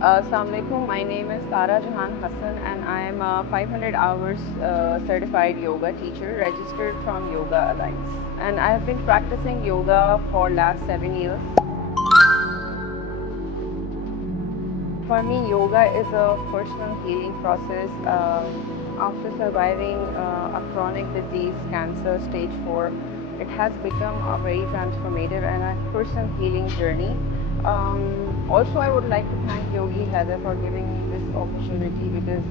Assalamu alaikum. My name is Tara Jahan Hassan and I am a 500 hours certified yoga teacher registered from Yoga Alliance. And I have been practicing yoga for last 7 years. For me, yoga is a personal healing process. After surviving a chronic disease, cancer, stage 4, it has become a very transformative and a personal healing journey. Also, I would like to thank Yogi Heather for giving me this opportunity because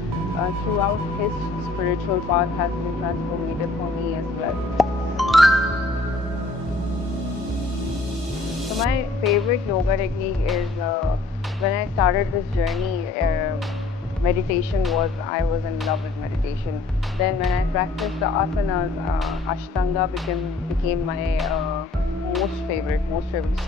throughout his spiritual path has been transformative for me as well. So my favorite yoga technique is when I started this journey, meditation was, I was in love with meditation. Then when I practiced the asanas, Ashtanga became my most favorite,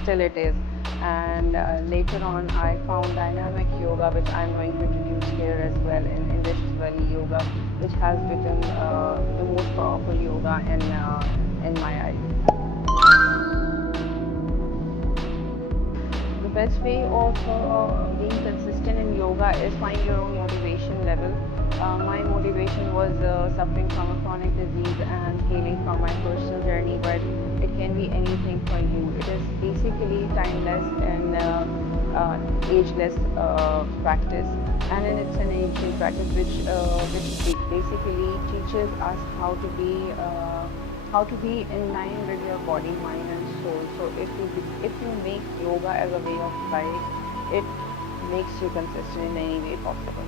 still it is. And later on I found dynamic yoga, which I'm going to introduce here as well in Indus Valley Yoga, which has become the most powerful yoga in my eyes. The best way of being consistent in yoga is find your own motivation level. My motivation was suffering from a chronic disease and healing from my personal journey, but it can be anything for you. It is basically timeless and ageless practice, and then it's an ancient practice which basically teaches us how to be in line with your body, mind, and soul. So if you make yoga as a way of life, it makes you consistent in any way possible.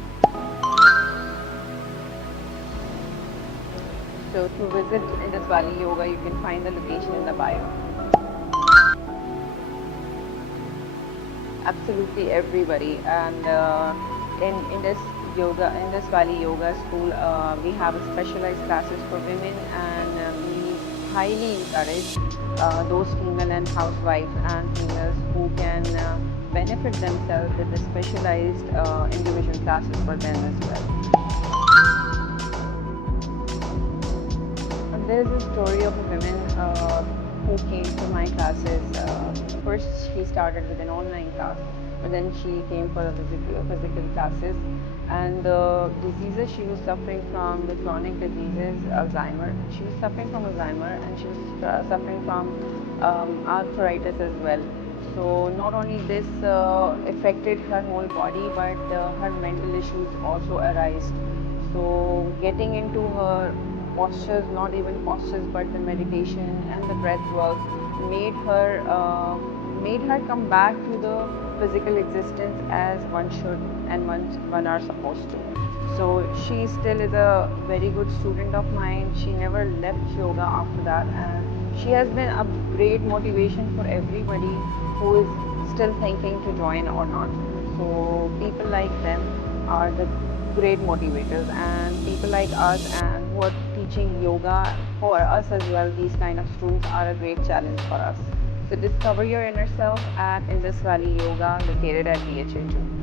So to visit Indus Valley Yoga, you can find the location in the bio. Absolutely everybody, and in Indus Valley Yoga School, we have specialized classes for women, and we highly encourage those female and housewives and females who can benefit themselves with the specialized individual classes for them as well. And there is a story of a woman who came to my classes. First, she started with an online class, but then she came for the physical classes. And the diseases she was suffering from, the chronic diseases, Alzheimer. She was suffering from Alzheimer, and she was suffering from arthritis as well. So not only this affected her whole body, but her mental issues also arise. So getting into her postures, not even postures, but the meditation and the breath work made her come back to the physical existence as one should and one are supposed to. So she still is a very good student of mine. She never left yoga after that, and she has been a great motivation for everybody who is still thinking to join or not. So people like them are the great motivators, and people like us and who are teaching yoga for us as well, these kind of students are a great challenge for us. So discover your inner self at Indus Valley Yoga, located at DHA2.